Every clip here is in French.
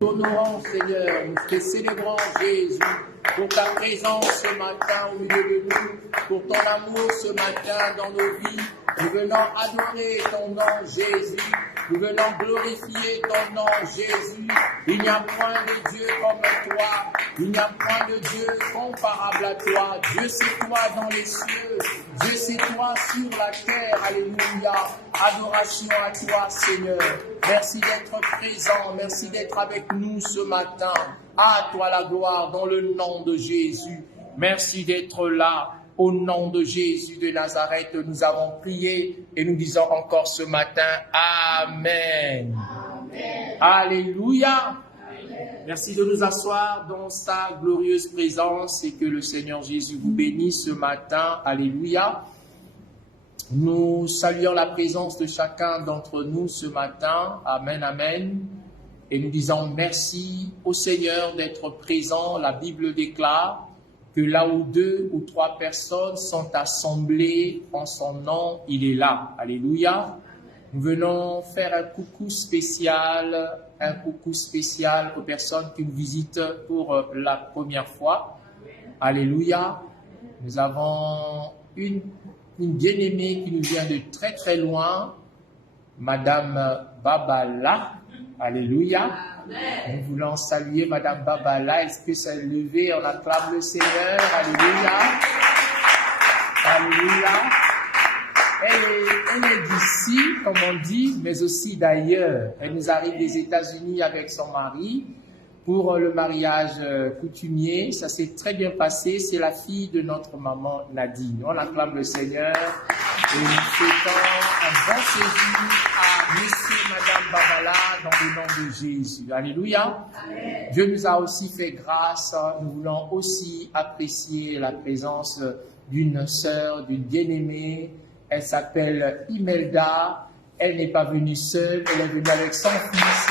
T'honorons, Seigneur, nous te célébrons, Jésus, pour ta présence ce matin au milieu de nous, pour ton amour ce matin dans nos vies. Nous venons adorer ton nom, Jésus. Nous venons glorifier ton nom, Jésus. Il n'y a point de Dieu comme toi. Il n'y a point de Dieu comparable à toi. Dieu, c'est toi dans les cieux. Dieu, c'est toi sur la terre. Alléluia. Adoration à toi, Seigneur. Merci d'être présent. Merci d'être avec nous ce matin. À toi la gloire dans le nom de Jésus. Merci d'être là. Au nom de Jésus de Nazareth, nous avons prié et nous disons encore ce matin, Amen. Amen. Alléluia. Amen. Merci de nous asseoir dans sa glorieuse présence et que le Seigneur Jésus vous bénisse ce matin. Alléluia. Nous saluons la présence de chacun d'entre nous ce matin. Amen, amen. Et nous disons merci au Seigneur d'être présent. La Bible déclare que là où 2 ou 3 personnes sont assemblées en son nom, il est là. Alléluia. Nous venons faire un coucou spécial aux personnes qui nous visitent pour la première fois. Alléluia. Nous avons une bien-aimée qui nous vient de très très loin, Madame Babala. Alléluia. Nous voulons saluer Madame Babala. Est-ce que c'est levé? On acclame le Seigneur. Alléluia. Alléluia. Elle est d'ici, comme on dit, mais aussi d'ailleurs. Elle nous arrive des États-Unis avec son mari pour le mariage coutumier. Ça s'est très bien passé. C'est la fille de notre maman Nadine. On acclame le Seigneur et nous souhaitons un bon séjour à Monsieur et Madame Babala dans le nom de Jésus. Alléluia. Amen. Dieu nous a aussi fait grâce. Nous voulons aussi apprécier la présence d'une sœur, d'une bien-aimée. Elle s'appelle Imelda. Elle n'est pas venue seule. Elle est venue avec son fils.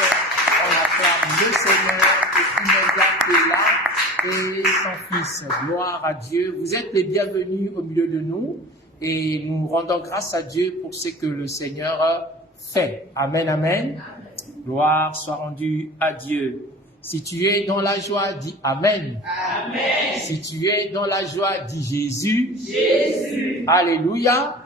On acclame le Seigneur et Imelda qui est là et son fils. Gloire à Dieu. Vous êtes les bienvenus au milieu de nous et nous rendons grâce à Dieu pour ce que le Seigneur fait. Amen, amen. Gloire soit rendue à Dieu. Si tu es dans la joie, dis Amen. Amen. Si tu es dans la joie, dis Jésus. Jésus. Alléluia.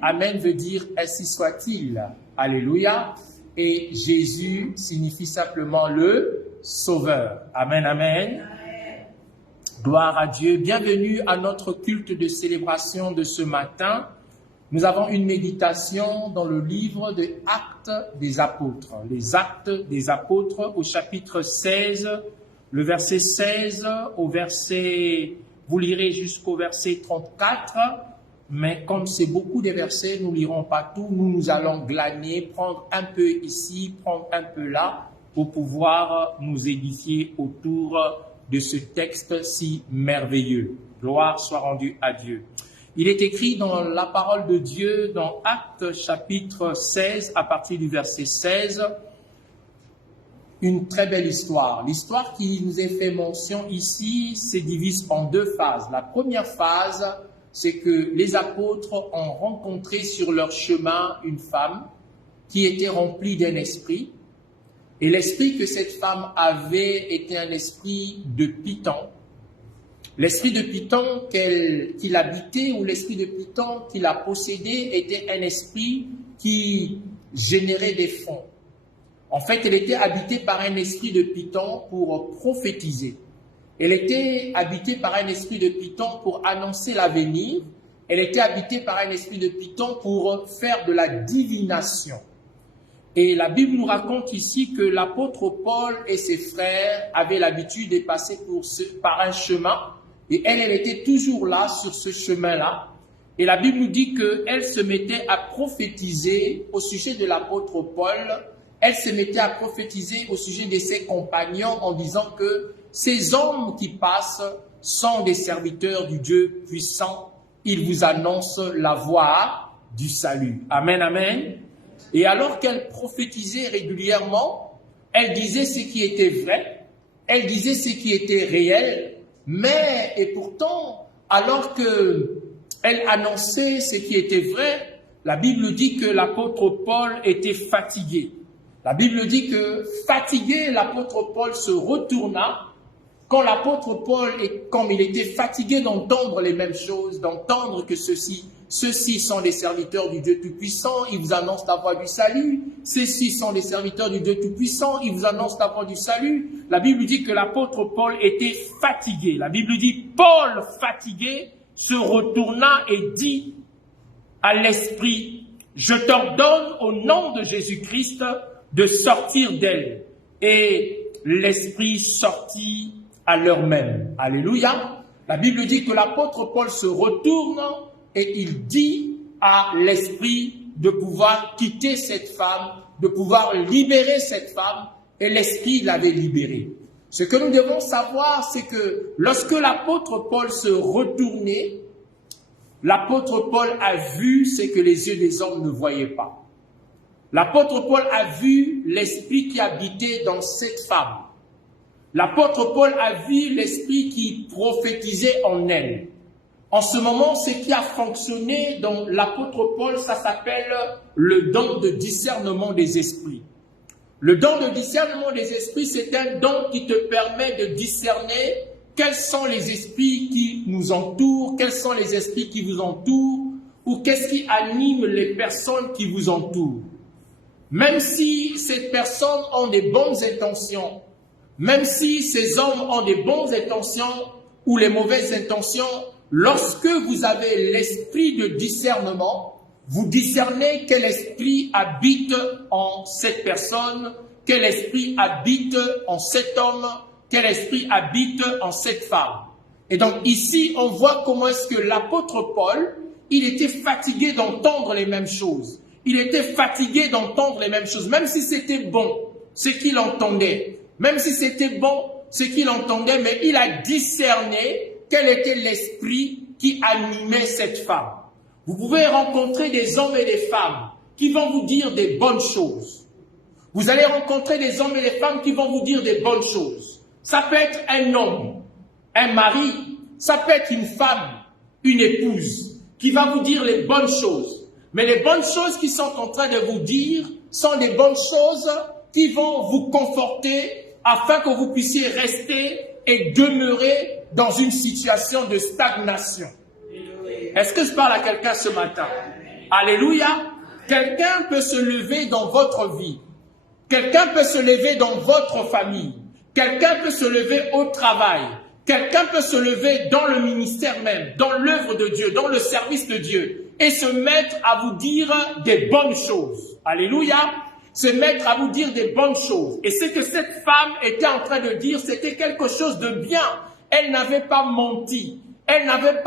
Amen veut dire ainsi soit-il. Alléluia. Et Jésus signifie simplement le Sauveur. Amen, amen. Gloire à Dieu. Bienvenue à notre culte de célébration de ce matin. Nous avons une méditation dans le livre des Actes des Apôtres. Les Actes des Apôtres au chapitre 16, le verset 16 au verset, vous lirez jusqu'au verset 34. Mais comme c'est beaucoup de versets, nous ne lirons pas tout. Nous allons glaner, prendre un peu ici, prendre un peu là, pour pouvoir nous édifier autour de ce texte si merveilleux. Gloire soit rendue à Dieu. Il est écrit dans la parole de Dieu, dans Actes chapitre 16, à partir du verset 16, une très belle histoire. L'histoire qui nous est fait mention ici se divise en 2 phases. La première phase, c'est que les apôtres ont rencontré sur leur chemin une femme qui était remplie d'un esprit. Et l'esprit que cette femme avait était un esprit de Python. L'esprit de Python qu'il habitait ou l'esprit de Python qu'il a possédé était un esprit qui générait des fonds. En fait, elle était habitée par un esprit de Python pour prophétiser. Elle était habitée par un esprit de Python pour annoncer l'avenir. Elle était habitée par un esprit de Python pour faire de la divination. Et la Bible nous raconte ici que l'apôtre Paul et ses frères avaient l'habitude de passer par un chemin. Et elle était toujours là, sur ce chemin-là. Et la Bible nous dit qu'elle se mettait à prophétiser au sujet de l'apôtre Paul. Elle se mettait à prophétiser au sujet de ses compagnons en disant que ces hommes qui passent sont des serviteurs du Dieu puissant. Ils vous annoncent la voie du salut. Amen, amen. Et alors qu'elle prophétisait régulièrement, elle disait ce qui était vrai, elle disait ce qui était réel, mais, et pourtant, alors qu'elle annonçait ce qui était vrai, la Bible dit que l'apôtre Paul était fatigué. La Bible dit que fatigué, l'apôtre Paul se retourna. Quand l'apôtre Paul, comme il était fatigué d'entendre les mêmes choses, d'entendre que ceux-ci sont les serviteurs du Dieu Tout-Puissant, ils vous annoncent la voie du salut. Ceux-ci sont les serviteurs du Dieu Tout-Puissant, ils vous annoncent la voie du salut. La Bible dit que l'apôtre Paul était fatigué. La Bible dit, Paul, fatigué, se retourna et dit à l'esprit, je t'ordonne au nom de Jésus-Christ de sortir d'elle. Et l'esprit sortit à l'heure même. Alléluia. La Bible dit que l'apôtre Paul se retourne et il dit à l'esprit de pouvoir quitter cette femme, de pouvoir libérer cette femme, et l'esprit l'avait libérée. Ce que nous devons savoir, c'est que lorsque l'apôtre Paul se retournait, l'apôtre Paul a vu ce que les yeux des hommes ne voyaient pas. L'apôtre Paul a vu l'esprit qui habitait dans cette femme. L'apôtre Paul a vu l'esprit qui prophétisait en elle. En ce moment, ce qui a fonctionné dans l'apôtre Paul, ça s'appelle le don de discernement des esprits. Le don de discernement des esprits, c'est un don qui te permet de discerner quels sont les esprits qui nous entourent, quels sont les esprits qui vous entourent, ou qu'est-ce qui anime les personnes qui vous entourent. Même si ces personnes ont des bonnes intentions, même si ces hommes ont des bonnes intentions ou les mauvaises intentions, lorsque vous avez l'esprit de discernement, vous discernez quel esprit habite en cette personne, quel esprit habite en cet homme, quel esprit habite en cette femme. Et donc ici, on voit comment est-ce que l'apôtre Paul, il était fatigué d'entendre les mêmes choses. Il était fatigué d'entendre les mêmes choses, même si c'était bon ce qu'il entendait. Même si c'était bon ce qu'il entendait, mais il a discerné quel était l'esprit qui animait cette femme. Vous pouvez rencontrer des hommes et des femmes qui vont vous dire des bonnes choses. Vous allez rencontrer des hommes et des femmes qui vont vous dire des bonnes choses. Ça peut être un homme, un mari, ça peut être une femme, une épouse, qui va vous dire les bonnes choses. Mais les bonnes choses qu'ils sont en train de vous dire sont des bonnes choses qui vont vous conforter afin que vous puissiez rester et demeurer dans une situation de stagnation. Est-ce que je parle à quelqu'un ce matin? Alléluia. Quelqu'un peut se lever dans votre vie. Quelqu'un peut se lever dans votre famille. Quelqu'un peut se lever au travail. Quelqu'un peut se lever dans le ministère même, dans l'œuvre de Dieu, dans le service de Dieu, et se mettre à vous dire des bonnes choses. Alléluia. Se mettre à vous dire des bonnes choses. Et ce que cette femme était en train de dire, c'était quelque chose de bien. Elle n'avait pas menti. Elle n'avait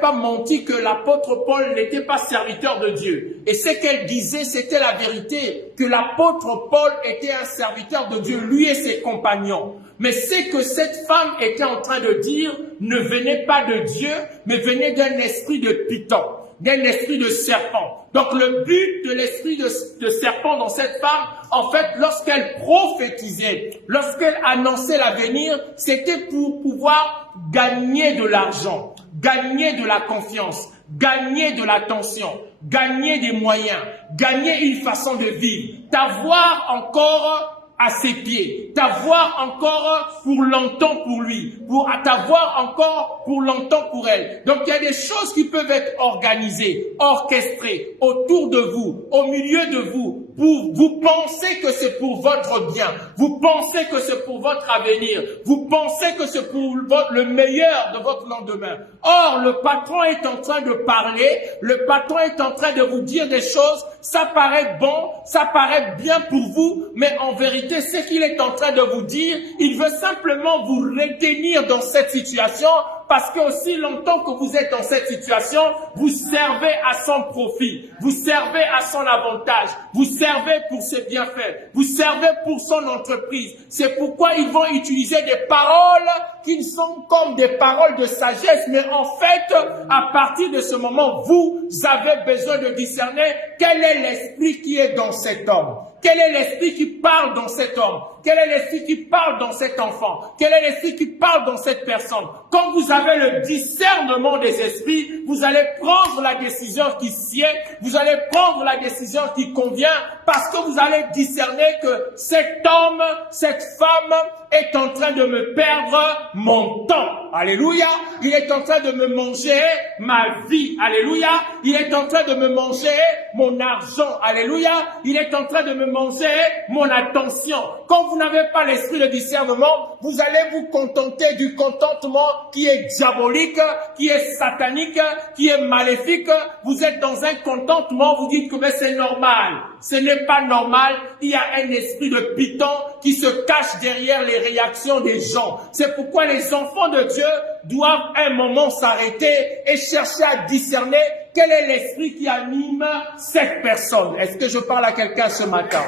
pas menti que l'apôtre Paul n'était pas serviteur de Dieu. Et ce qu'elle disait, c'était la vérité, que l'apôtre Paul était un serviteur de Dieu, lui et ses compagnons. Mais ce que cette femme était en train de dire ne venait pas de Dieu, mais venait d'un esprit de python, d'un esprit de serpent. Donc le but de l'esprit de serpent dans cette femme, en fait, lorsqu'elle prophétisait, lorsqu'elle annonçait l'avenir, c'était pour pouvoir gagner de l'argent, gagner de la confiance, gagner de l'attention, gagner des moyens, gagner une façon de vivre, t'avoir encore à ses pieds, t'avoir encore pour longtemps pour lui, pour t'avoir encore pour longtemps pour elle. Donc il y a des choses qui peuvent être organisées, orchestrées autour de vous, au milieu de vous, pour vous pensez que c'est pour votre bien, vous pensez que c'est pour votre avenir, vous pensez que c'est pour le meilleur de votre lendemain. Or, le patron est en train de parler, le patron est en train de vous dire des choses, ça paraît bon, ça paraît bien pour vous, mais en vérité, ce qu'il est en train de vous dire, il veut simplement vous retenir dans cette situation, parce que aussi longtemps que vous êtes dans cette situation, vous servez à son profit, vous servez à son avantage, vous servez pour ses bienfaits, vous servez pour son entreprise. C'est pourquoi ils vont utiliser des paroles qui sont comme des paroles de sagesse, mais en fait, à partir de ce moment, vous avez besoin de discerner quel est l'esprit qui est dans cet homme. Quel est l'esprit qui parle dans cet homme? Quel est l'esprit qui parle dans cet enfant? Quel est l'esprit qui parle dans cette personne? Quand vous avez le discernement des esprits, vous allez prendre la décision qui sied, vous allez prendre la décision qui convient, parce que vous allez discerner que cet homme, cette femme est en train de me perdre mon temps. Alléluia. Il est en train de me manger ma vie. Alléluia. Il est en train de me manger mon argent. Alléluia. Il est en train de me manger mon attention. Quand vous n'avez pas l'esprit de discernement, vous allez vous contenter du contentement qui est diabolique, qui est satanique, qui est maléfique. Vous êtes dans un contentement, vous dites que mais c'est normal. Ce n'est pas normal. Il y a un esprit de python qui se cache derrière les réactions des gens. C'est pourquoi les enfants de Dieu doivent un moment s'arrêter et chercher à discerner quel est l'esprit qui anime cette personne. Est-ce que je parle à quelqu'un ce matin?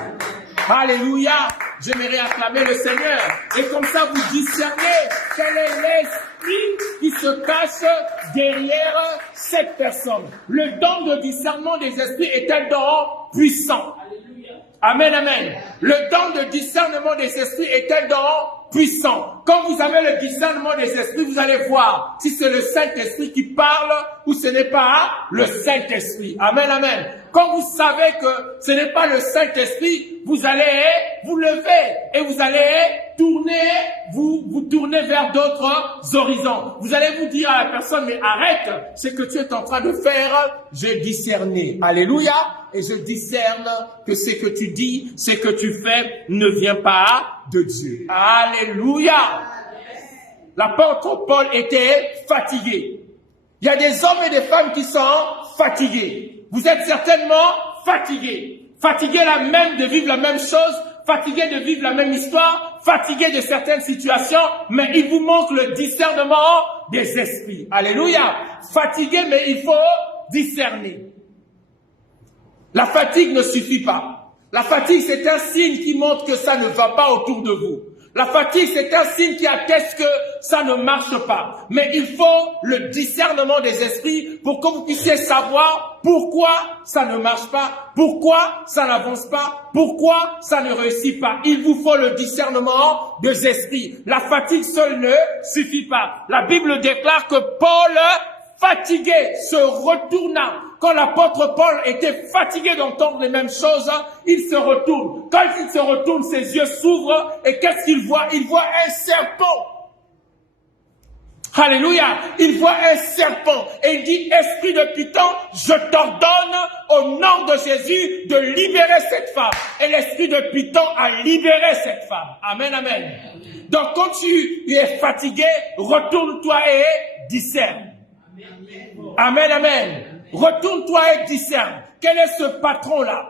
Alléluia. J'aimerais acclamer le Seigneur. Et comme ça, vous discernez quel est l'esprit qui se cache derrière cette personne. Le don de discernement des esprits est un don puissant. Amen, amen. Le don de discernement des esprits est un don puissant. Quand vous avez le discernement des esprits, vous allez voir si c'est le Saint-Esprit qui parle ou ce n'est pas le Saint-Esprit. Amen, amen. Quand vous savez que ce n'est pas le Saint-Esprit, vous allez vous lever et vous allez tourner, vous tourner vers d'autres horizons. Vous allez vous dire à la personne, mais arrête, ce que tu es en train de faire, j'ai discerné. Alléluia. Et je discerne que ce que tu dis, ce que tu fais ne vient pas de Dieu. Alléluia. L'apôtre Paul était fatigué. Il y a des hommes et des femmes qui sont fatigués. Vous êtes certainement fatigués. Fatigués de vivre la même chose, fatigués de vivre la même histoire, fatigués de certaines situations, mais il vous manque le discernement des esprits. Alléluia. Fatigués, mais il faut discerner. La fatigue ne suffit pas. La fatigue, c'est un signe qui montre que ça ne va pas autour de vous. La fatigue, c'est un signe qui atteste que ça ne marche pas. Mais il faut le discernement des esprits pour que vous puissiez savoir pourquoi ça ne marche pas, pourquoi ça n'avance pas, pourquoi ça ne réussit pas. Il vous faut le discernement des esprits. La fatigue seule ne suffit pas. La Bible déclare que Paul, fatigué, se retourna. Quand l'apôtre Paul était fatigué d'entendre les mêmes choses, il se retourne. Quand il se retourne, ses yeux s'ouvrent et qu'est-ce qu'il voit? Il voit un serpent. Alléluia. Il voit un serpent et il dit, esprit de python, je t'ordonne au nom de Jésus de libérer cette femme. Et l'esprit de python a libéré cette femme. Amen, amen. Donc quand tu es fatigué, retourne-toi et discerne. Amen, amen. Retourne-toi et discerne. Quel est ce patron-là?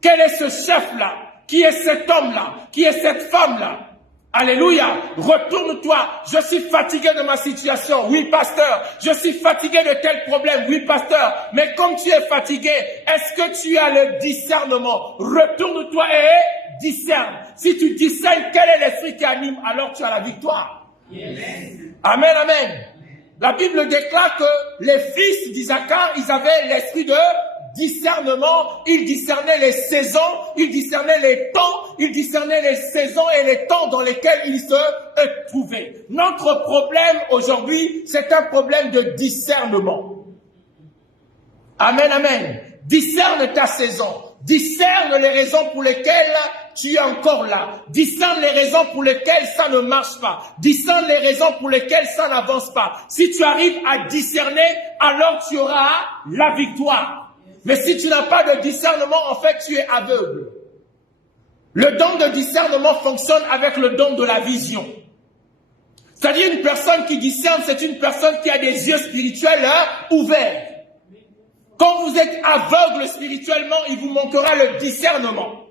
Quel est ce chef-là? Qui est cet homme-là? Qui est cette femme-là? Alléluia. Retourne-toi. Je suis fatigué de ma situation. Oui, pasteur. Je suis fatigué de tel problème. Oui, pasteur. Mais comme tu es fatigué, est-ce que tu as le discernement? Retourne-toi et discerne. Si tu discernes quel est l'esprit qui anime, alors tu as la victoire. Amen, amen. La Bible déclare que les fils d'Isaacar, ils avaient l'esprit de discernement. Ils discernaient les saisons, ils discernaient les temps, ils discernaient les saisons et les temps dans lesquels ils se trouvaient. Notre problème aujourd'hui, c'est un problème de discernement. Amen, amen. Discerne ta saison. Discerne les raisons pour lesquelles tu es encore là. Discerne les raisons pour lesquelles ça ne marche pas. Discerne les raisons pour lesquelles ça n'avance pas. Si tu arrives à discerner, alors tu auras la victoire. Mais si tu n'as pas de discernement, en fait, tu es aveugle. Le don de discernement fonctionne avec le don de la vision. C'est-à-dire une personne qui discerne, c'est une personne qui a des yeux spirituels ouverts. Quand vous êtes aveugle spirituellement, il vous manquera le discernement.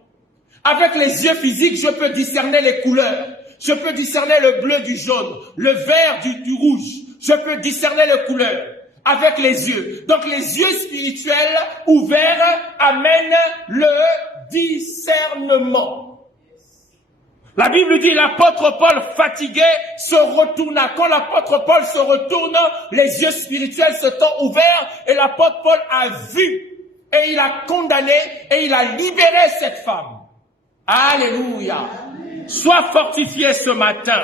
Avec les yeux physiques, je peux discerner les couleurs. Je peux discerner le bleu du jaune, le vert du rouge. Je peux discerner les couleurs avec les yeux. Donc les yeux spirituels ouverts amènent le discernement. La Bible dit l'apôtre Paul fatigué se retourna. Quand l'apôtre Paul se retourne, les yeux spirituels se sont ouverts et l'apôtre Paul a vu et il a condamné et il a libéré cette femme. Alléluia. Sois fortifié ce matin.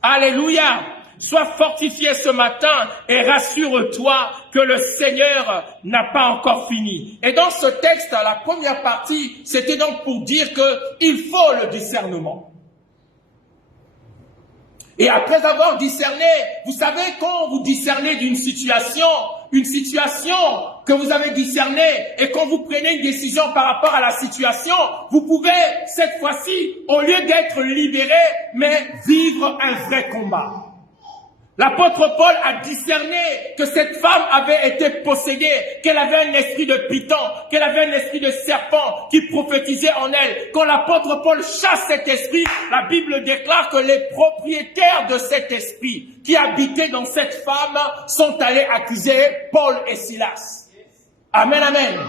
Alléluia. Sois fortifié ce matin et rassure-toi que le Seigneur n'a pas encore fini. Et dans ce texte, la première partie, c'était donc pour dire qu'il faut le discernement. Et après avoir discerné, vous savez, quand vous discernez d'une situation, une situation que vous avez discernée, et quand vous prenez une décision par rapport à la situation, vous pouvez, cette fois-ci, au lieu d'être libéré, mais vivre un vrai combat. L'apôtre Paul a discerné que cette femme avait été possédée, qu'elle avait un esprit de python, qu'elle avait un esprit de serpent qui prophétisait en elle. Quand l'apôtre Paul chasse cet esprit, la Bible déclare que les propriétaires de cet esprit qui habitaient dans cette femme sont allés accuser Paul et Silas. Amen, amen.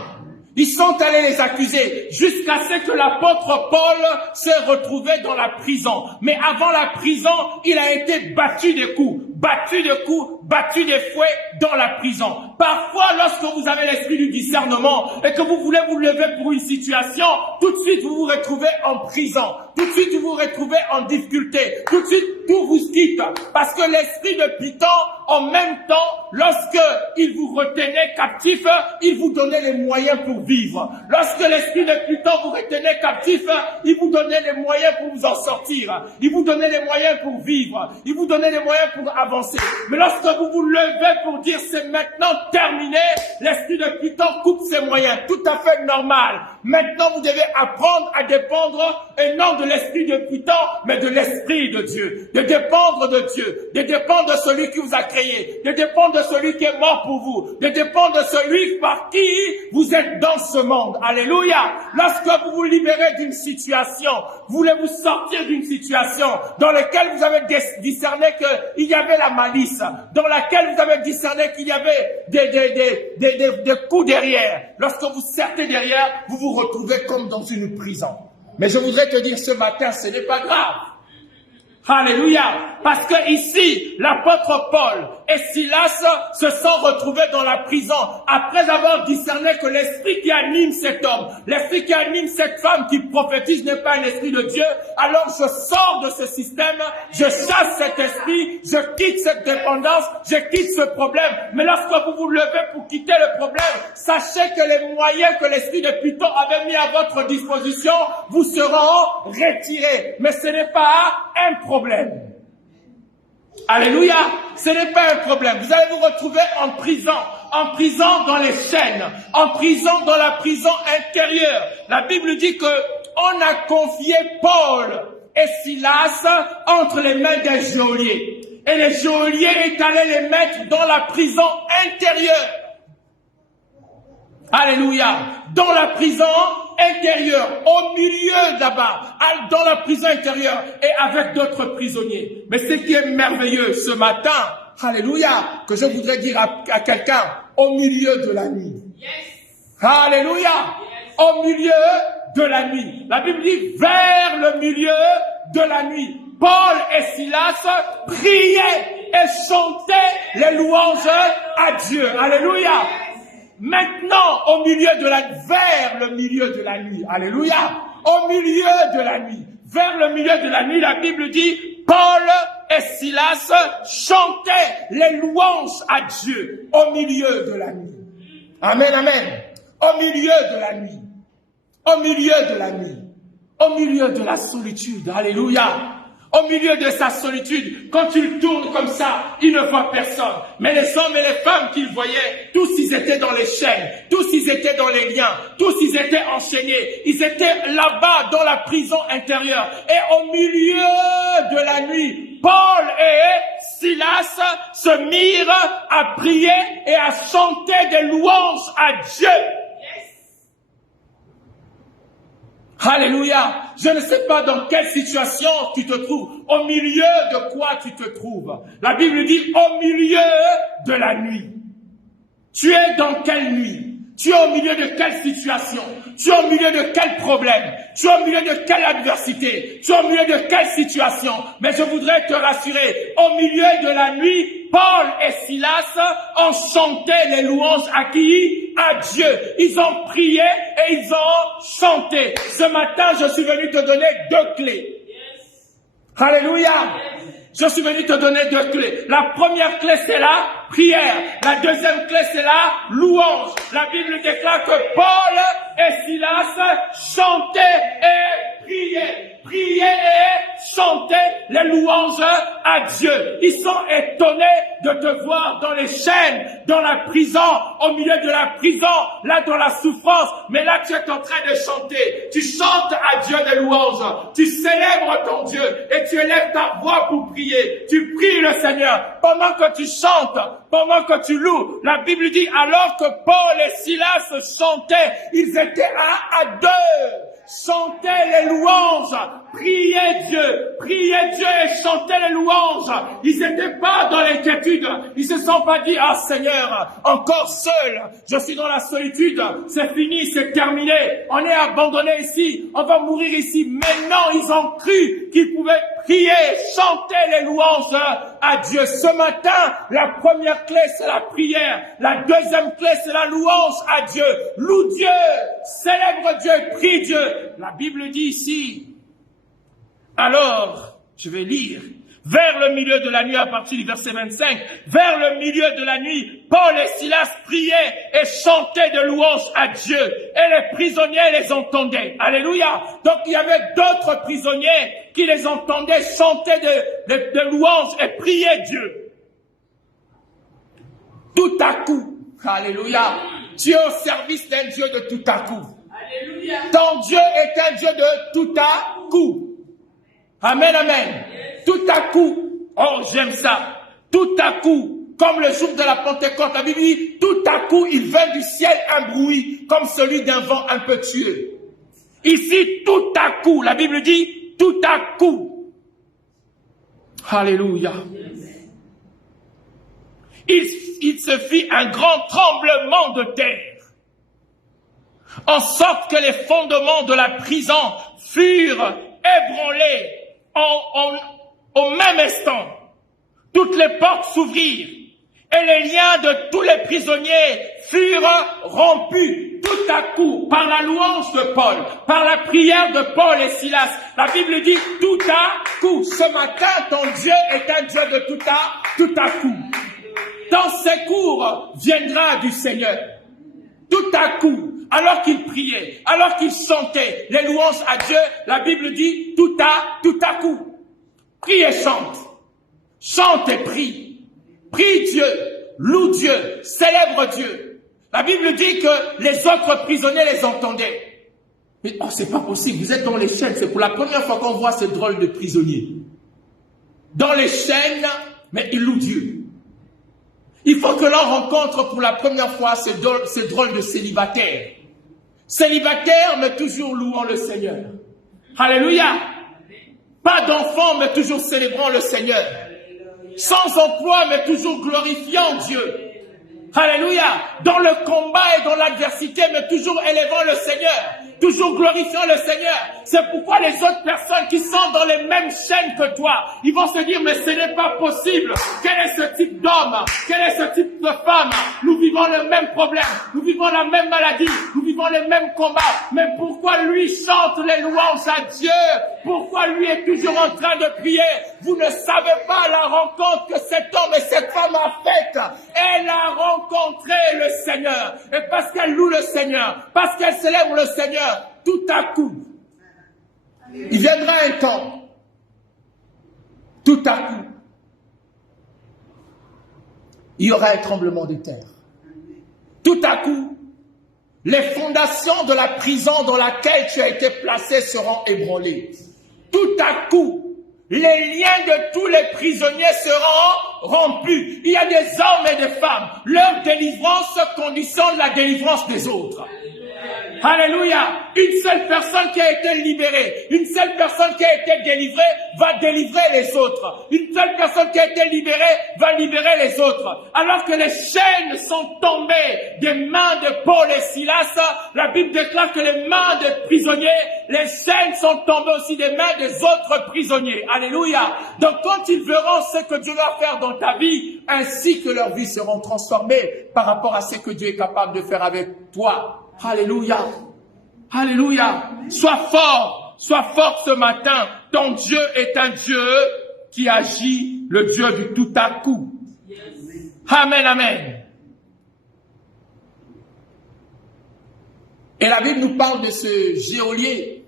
Ils sont allés les accuser jusqu'à ce que l'apôtre Paul se retrouvait dans la prison. Mais avant la prison, il a été battu des coups, battu des fouets dans la prison. Parfois, lorsque vous avez l'esprit du discernement et que vous voulez vous lever pour une situation, tout de suite vous vous retrouvez en prison. Tout de suite vous vous retrouvez en difficulté. Tout de suite tout vous quitte. Parce que l'esprit de Python, en même temps, lorsque il vous retenait captif, il vous donnait les moyens pour vivre. Lorsque l'esprit de Python vous retenait captif, il vous donnait les moyens pour vous en sortir. Il vous donnait les moyens pour vivre. Il vous donnait les moyens pour avancer. Mais lorsque vous vous levez pour dire c'est maintenant terminé, l'esprit de Python coupe ses moyens. Tout à fait normal. Maintenant, vous devez apprendre à dépendre, et non de l'esprit de Python, mais de l'esprit de Dieu. De dépendre de Dieu. De dépendre de celui qui vous a créé. De dépendre de celui qui est mort pour vous. De dépendre de celui par qui vous êtes dans ce monde. Alléluia. Lorsque vous vous libérez d'une situation, voulez-vous sortir d'une situation dans laquelle vous avez discerné qu'il y avait la malice, dans laquelle vous avez discerné qu'il y avait des coups derrière. Lorsque vous sortez derrière, vous vous retrouvez comme dans une prison. Mais je voudrais te dire ce matin, ce n'est pas grave. Alléluia. Parce que ici, l'apôtre Paul et Silas se sont retrouvés dans la prison après avoir discerné que l'esprit qui anime cet homme, l'esprit qui anime cette femme qui prophétise n'est pas un esprit de Dieu. Alors je sors de ce système, je chasse cet esprit, je quitte cette dépendance, je quitte ce problème. Mais lorsque vous vous levez pour quitter le problème, sachez que les moyens que l'esprit de Python avait mis à votre disposition vous seront retirés. Mais ce n'est pas un problème. Alléluia, ce n'est pas un problème. Vous allez vous retrouver en prison dans les chaînes, en prison dans la prison intérieure. La Bible dit que on a confié Paul et Silas entre les mains des geôliers. Et les geôliers est allé les mettre dans la prison intérieure. Alléluia. Dans la prison intérieure, au milieu là-bas, dans la prison intérieure et avec d'autres prisonniers. Mais ce qui est merveilleux ce matin, alléluia, que je voudrais dire à quelqu'un, au milieu de la nuit. Yes. Alléluia. Yes. Au milieu de la nuit. La Bible dit vers le milieu de la nuit. Paul et Silas priaient et chantaient les louanges à Dieu. Alléluia. Maintenant, au milieu de vers le milieu de la nuit. Alléluia. Au milieu de la nuit. Vers le milieu de la nuit, la Bible dit, Paul et Silas chantaient les louanges à Dieu au milieu de la nuit. Amen, amen. Au milieu de la nuit. Au milieu de la nuit. Au milieu de la solitude. Alléluia. Au milieu de sa solitude, quand il tourne comme ça, il ne voit personne. Mais les hommes et les femmes qu'il voyait, tous ils étaient dans les chaînes, tous ils étaient dans les liens, tous ils étaient enchaînés. Ils étaient là-bas dans la prison intérieure. Et au milieu de la nuit, Paul et Silas se mirent à prier et à chanter des louanges à Dieu. Alléluia. Je ne sais pas dans quelle situation tu te trouves. Au milieu de quoi tu te trouves? La Bible dit au milieu de la nuit. Tu es dans quelle nuit? Tu es au milieu de quelle situation? Tu es au milieu de quel problème? Tu es au milieu de quelle adversité? Tu es au milieu de quelle situation? Mais je voudrais te rassurer, au milieu de la nuit, Paul et Silas ont chanté les louanges à qui? À Dieu. Ils ont prié et ils ont chanté. Ce matin, je suis venu te donner deux clés. Alléluia. Je suis venu te donner 2 clés. La première clé, c'est la prière. La deuxième clé, c'est la louange. La Bible déclare que Paul et Silas chantaient et priaient. Priaient et chantaient les louanges à Dieu. Ils sont étonnés de te voir dans les chaînes, dans la prison, au milieu de la prison, là dans la souffrance. Mais là, tu es en train de chanter. Tu chantes à Dieu des louanges. Tu célèbres ton Dieu et tu élèves ta voix pour prier. Tu pries le Seigneur pendant que tu chantes, pendant que tu loues. La Bible dit, alors que Paul et Silas chantaient, ils étaient à 2. Chantaient les louanges, priaient Dieu et chantaient les louanges. Ils n'étaient pas dans l'inquiétude. Ils se sont pas dit, ah Seigneur, encore seul, je suis dans la solitude, c'est fini, c'est terminé, on est abandonné ici, on va mourir ici. Mais non, ils ont cru qu'ils pouvaient prier, chanter les louanges à Dieu. Ce matin, la première clé, c'est la prière. La deuxième clé, c'est la louange à Dieu. Loue Dieu, célèbre Dieu, prie Dieu. La Bible dit ici, alors, je vais lire, vers le milieu de la nuit, à partir du verset 25, vers le milieu de la nuit, Paul et Silas priaient et chantaient de louanges à Dieu, et les prisonniers les entendaient. Alléluia. Donc il y avait d'autres prisonniers qui les entendaient chanter de louanges et prier Dieu. Tout à coup, alléluia, tu es au service d'un Dieu de tout à coup. Alléluia. Ton Dieu est un Dieu de tout à coup. Amen, amen. Tout à coup, oh j'aime ça, tout à coup, comme le jour de la Pentecôte, la Bible dit, tout à coup, il vint du ciel un bruit, comme celui d'un vent impétueux. Ici, tout à coup, la Bible dit, tout à coup. Alléluia. Il se fit un grand tremblement de terre, en sorte que les fondements de la prison furent ébranlés au même instant. Toutes les portes s'ouvrirent et les liens de tous les prisonniers furent rompus tout à coup par la louange de Paul, par la prière de Paul et Silas. La Bible dit tout à coup. Ce matin, ton Dieu est un Dieu de tout à coup. Ton secours viendra du Seigneur. Tout à coup. Alors qu'ils priaient, alors qu'ils chantaient les louanges à Dieu, la Bible dit tout à coup. Prie et chante. Chante et prie. Prie Dieu, loue Dieu, célèbre Dieu. La Bible dit que les autres prisonniers les entendaient. Mais oh, c'est pas possible, vous êtes dans les chaînes, c'est pour la première fois qu'on voit ce drôle de prisonnier. Dans les chaînes, mais il loue Dieu. Il faut que l'on rencontre pour la première fois ce drôle de célibataire. Célibataire, mais toujours louant le Seigneur. Alléluia. Pas d'enfant, mais toujours célébrant le Seigneur. Sans emploi, mais toujours glorifiant Dieu. Alléluia. Dans le combat et dans l'adversité, mais toujours élevant le Seigneur. Toujours glorifiant le Seigneur. C'est pourquoi les autres personnes qui sont dans les mêmes chaînes que toi, ils vont se dire, mais ce n'est pas possible. Quel est ce type d'homme? Quel est ce type de femme? Nous vivons le même problème. Nous vivons la même maladie. Nous vivons les mêmes combats. Mais pourquoi lui chante les louanges à Dieu? Pourquoi lui est toujours en train de prier? Vous ne savez pas la rencontre que cet homme et cette femme a faite. Elle a rencontré le Seigneur. Et parce qu'elle loue le Seigneur, parce qu'elle célèbre le Seigneur, tout à coup, il viendra un temps, tout à coup, il y aura un tremblement de terre. Tout à coup, les fondations de la prison dans laquelle tu as été placé seront ébranlées. Tout à coup, les liens de tous les prisonniers seront rompus. Il y a des hommes et des femmes. Leur délivrance conditionne la délivrance des autres. Alléluia. Une seule personne qui a été libérée, une seule personne qui a été délivrée va délivrer les autres. Une seule personne qui a été libérée va libérer les autres. Alors que les chaînes sont tombées des mains de Paul et Silas, la Bible déclare que les mains des prisonniers, les chaînes sont tombées aussi des mains des autres prisonniers. Alléluia. Donc quand ils verront ce que Dieu va faire dans ta vie, ainsi que leurs vies seront transformées par rapport à ce que Dieu est capable de faire avec toi. Alléluia. Alléluia. Sois fort ce matin. ton Dieu est un Dieu qui agit, le Dieu du tout à coup. Amen, amen. Et la Bible nous parle de ce geôlier.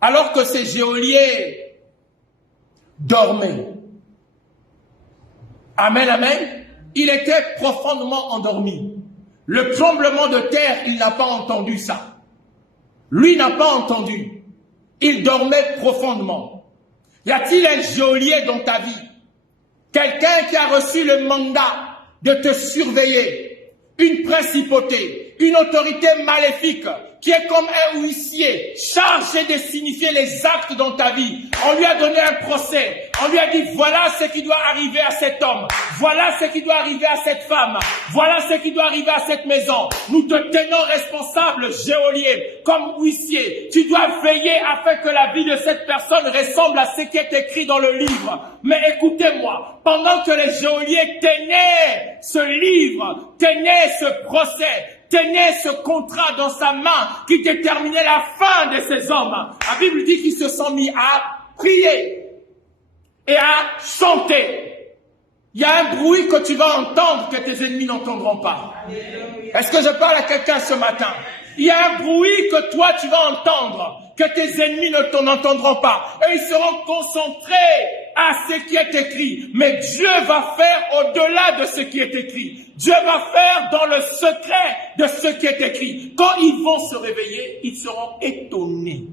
Alors que ce geôlier dormait. Amen, amen. Il était profondément endormi. Le tremblement de terre, il n'a pas entendu ça. Lui n'a pas entendu. Il dormait profondément. Y a-t-il un geôlier dans ta vie? Quelqu'un qui a reçu le mandat de te surveiller, une principauté, une autorité maléfique, qui est comme un huissier, chargé de signifier les actes dans ta vie. On lui a donné un procès. On lui a dit, voilà ce qui doit arriver à cet homme. Voilà ce qui doit arriver à cette femme. Voilà ce qui doit arriver à cette maison. Nous te tenons responsable, geôlier, comme huissier. Tu dois veiller afin que la vie de cette personne ressemble à ce qui est écrit dans le livre. Mais écoutez-moi, pendant que les geôliers tenaient ce livre, tenaient ce procès, tenait ce contrat dans sa main qui déterminait la fin de ces hommes. La Bible dit qu'ils se sont mis à prier et à chanter. Il y a un bruit que tu vas entendre que tes ennemis n'entendront pas. Est-ce que je parle à quelqu'un ce matin? Il y a un bruit que toi tu vas entendre, que tes ennemis ne t'en entendront pas. Et ils seront concentrés à ce qui est écrit. Mais Dieu va faire au-delà de ce qui est écrit. Dieu va faire dans le secret de ce qui est écrit. Quand ils vont se réveiller, ils seront étonnés.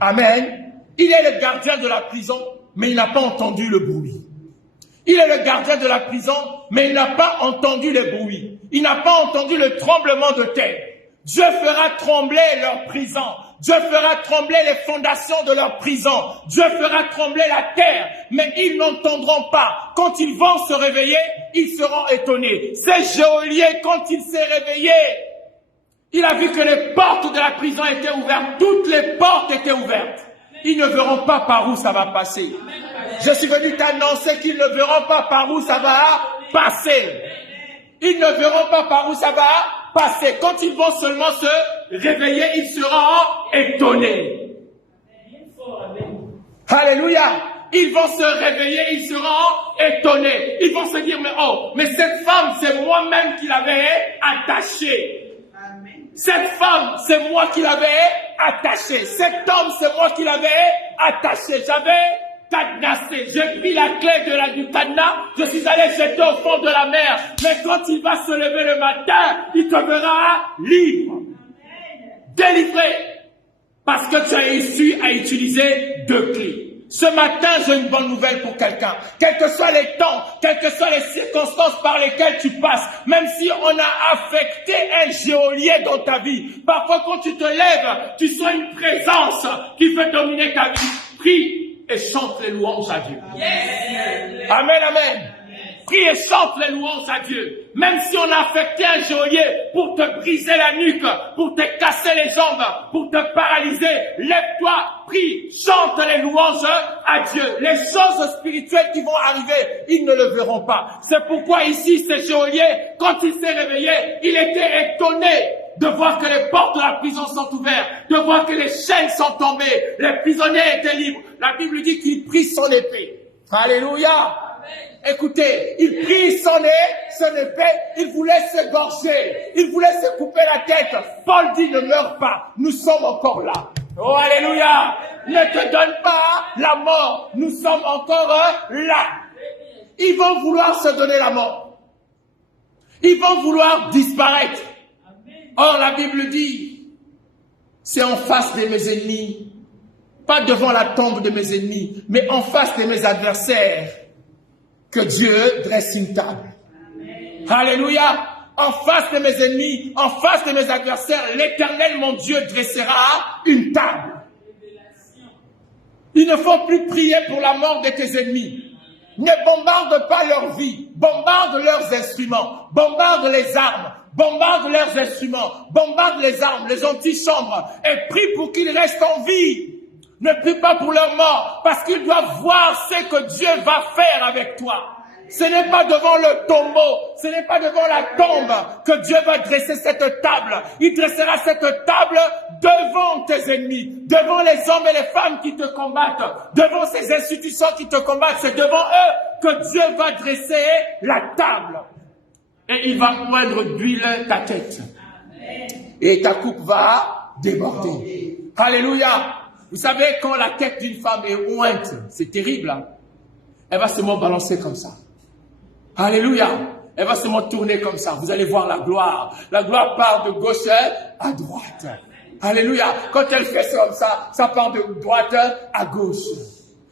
Amen. Il est le gardien de la prison, mais il n'a pas entendu le bruit. Il est le gardien de la prison, mais il n'a pas entendu le bruit. Il n'a pas entendu le tremblement de terre. Dieu fera trembler leur prison. Dieu fera trembler les fondations de leur prison. Dieu fera trembler la terre. Mais ils n'entendront pas. Quand ils vont se réveiller, ils seront étonnés. Ce geôlier, quand il s'est réveillé, il a vu que les portes de la prison étaient ouvertes. Toutes les portes étaient ouvertes. Ils ne verront pas par où ça va passer. Je suis venu t'annoncer qu'ils ne verront pas par où ça va passer. Ils ne verront pas par où ça va passer. Quand ils vont seulement se réveiller, ils seront étonnés. Alléluia. Ils vont se réveiller, ils seront étonnés. Ils vont se dire, mais cette femme, c'est moi-même qui l'avais attachée. Cette femme, c'est moi qui l'avais attachée. Cet homme, c'est moi qui l'avais attaché. J'avais cadenassé. J'ai pris la clé du cadenas. Je suis allé jeter au fond de la mer. Mais quand il va se lever le matin, il te verra libre. Délivré. Parce que tu as réussi à utiliser 2 clés. Ce matin, j'ai une bonne nouvelle pour quelqu'un. Quels que soient les temps, quelles que soient les circonstances par lesquelles tu passes, même si on a affecté un geôlier dans ta vie, parfois quand tu te lèves, tu sens une présence qui veut dominer ta vie. Prie et chante les louanges à Dieu. Yes. Amen, amen. Prie et chante les louanges à Dieu. Même si on a affecté un geôlier pour te briser la nuque, pour te casser les jambes, pour te paralyser, lève-toi, prie, chante les louanges à Dieu. Les choses spirituelles qui vont arriver, ils ne le verront pas. C'est pourquoi ici, ce geôlier, quand il s'est réveillé, il était étonné de voir que les portes de la prison sont ouvertes, de voir que les chaînes sont tombées, les prisonniers étaient libres. La Bible dit qu'il prit son épée. Alléluia. Écoutez, il prit son épée, il voulait s'égorger, il voulait se couper la tête. Paul dit, ne meurs pas, nous sommes encore là. Oh, alléluia. Ne te donne pas la mort, nous sommes encore là. Ils vont vouloir se donner la mort. Ils vont vouloir disparaître. Or, la Bible dit, c'est en face de mes ennemis, pas devant la tombe de mes ennemis, mais en face de mes adversaires, que Dieu dresse une table. Amen. Alléluia. En face de mes ennemis, en face de mes adversaires, l'Éternel, mon Dieu, dressera une table. Il ne faut plus prier pour la mort de tes ennemis. Ne bombarde pas leur vie. Bombarde leurs instruments. Bombarde les armes. Bombarde leurs instruments. Bombarde les armes, les antichambres. Et prie pour qu'ils restent en vie. Ne prie pas pour leur mort, parce qu'ils doivent voir ce que Dieu va faire avec toi. Ce n'est pas devant le tombeau, ce n'est pas devant la tombe que Dieu va dresser cette table. Il dressera cette table devant tes ennemis, devant les hommes et les femmes qui te combattent, devant ces institutions qui te combattent. C'est devant eux que Dieu va dresser la table. Et il va moindre d'huile ta tête. Et ta coupe va déborder. Alléluia. Vous savez, quand la tête d'une femme est ointe, c'est terrible, hein? Elle va seulement balancer comme ça. Alléluia. Elle va seulement tourner comme ça. Vous allez voir la gloire. La gloire part de gauche à droite. Alléluia. Quand elle fait ça comme ça part de droite à gauche.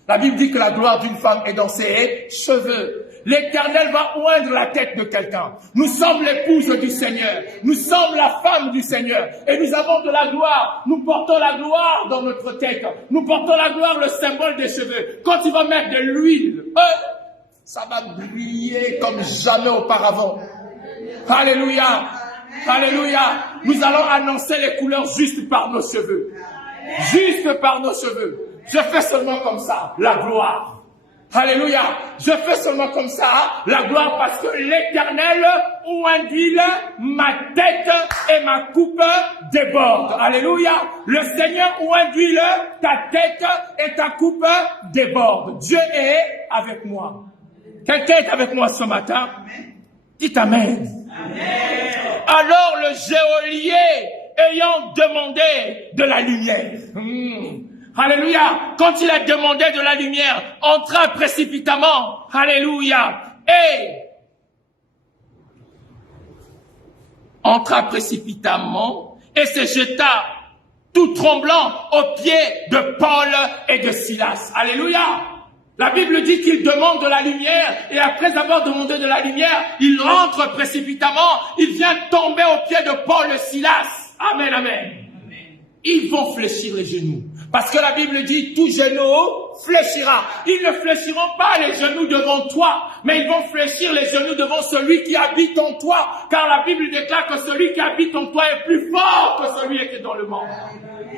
La Bible dit que la gloire d'une femme est dans ses cheveux. L'Éternel va oindre la tête de quelqu'un. Nous sommes l'épouse du Seigneur. Nous sommes la femme du Seigneur. Et nous avons de la gloire. Nous portons la gloire dans notre tête. Nous portons la gloire, le symbole des cheveux. Quand tu vas mettre de l'huile, ça va briller comme jamais auparavant. Alléluia. Alléluia. Nous allons annoncer les couleurs juste par nos cheveux. Juste par nos cheveux. Je fais seulement comme ça, la gloire. Alléluia. Je fais seulement comme ça, la gloire, parce que l'Éternel oindit ma tête et ma coupe déborde. Alléluia. Le Seigneur oindit ta tête et ta coupe déborde. Dieu est avec moi. Quelqu'un est avec moi ce matin? Dites Amen. Amen. Alors le geôlier, ayant demandé de la lumière, alléluia, quand il a demandé de la lumière, entra précipitamment, alléluia, et entra précipitamment et se jeta tout tremblant aux pieds de Paul et de Silas. Alléluia. La Bible dit qu'il demande de la lumière et après avoir demandé de la lumière, il rentre précipitamment, il vient tomber aux pieds de Paul et Silas. Amen, amen. Ils vont fléchir les genoux. Parce que la Bible dit, tout genou fléchira. Ils ne fléchiront pas les genoux devant toi, mais ils vont fléchir les genoux devant celui qui habite en toi. Car la Bible déclare que celui qui habite en toi est plus fort que celui qui est dans le monde.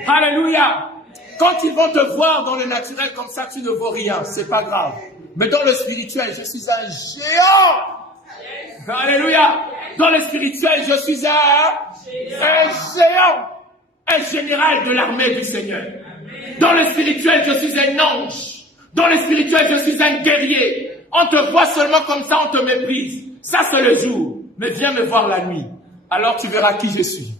Alléluia. Quand ils vont te voir dans le naturel comme ça, tu ne vaux rien, c'est pas grave. Mais dans le spirituel, je suis un géant. Alléluia. Dans le spirituel, je suis un géant. Un général de l'armée du Seigneur. Dans le spirituel, je suis un ange. Dans le spirituel, je suis un guerrier. On te voit seulement comme ça, on te méprise. Ça, c'est le jour. Mais viens me voir la nuit. Alors tu verras qui je suis.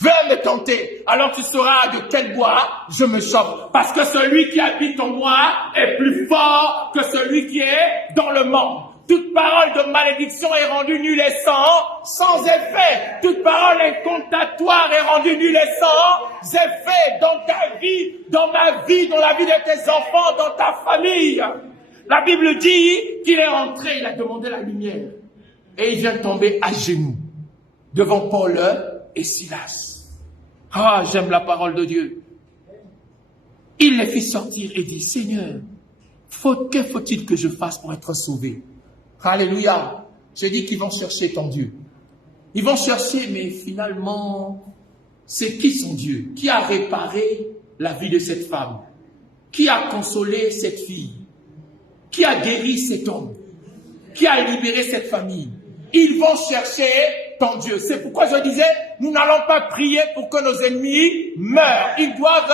Viens me tenter. Alors tu sauras de quel bois je me chauffe. Parce que celui qui habite en moi est plus fort que celui qui est dans le monde. Toute parole de malédiction est rendue nulle et sans effet. Toute parole incantatoire est rendue nulle et sans effet dans ta vie, dans ma vie, dans la vie de tes enfants, dans ta famille. La Bible dit qu'il est entré, il a demandé la lumière. Et il vient tomber à genoux devant Paul et Silas. Ah, j'aime la parole de Dieu. Il les fit sortir et dit, Seigneur, que faut-il que je fasse pour être sauvé? Alléluia. Je dis qu'ils vont chercher ton Dieu. Ils vont chercher, mais finalement, c'est qui son Dieu? Qui a réparé la vie de cette femme? Qui a consolé cette fille? Qui a guéri cet homme? Qui a libéré cette famille? Ils vont chercher ton Dieu. C'est pourquoi je disais, nous n'allons pas prier pour que nos ennemis meurent. Ils doivent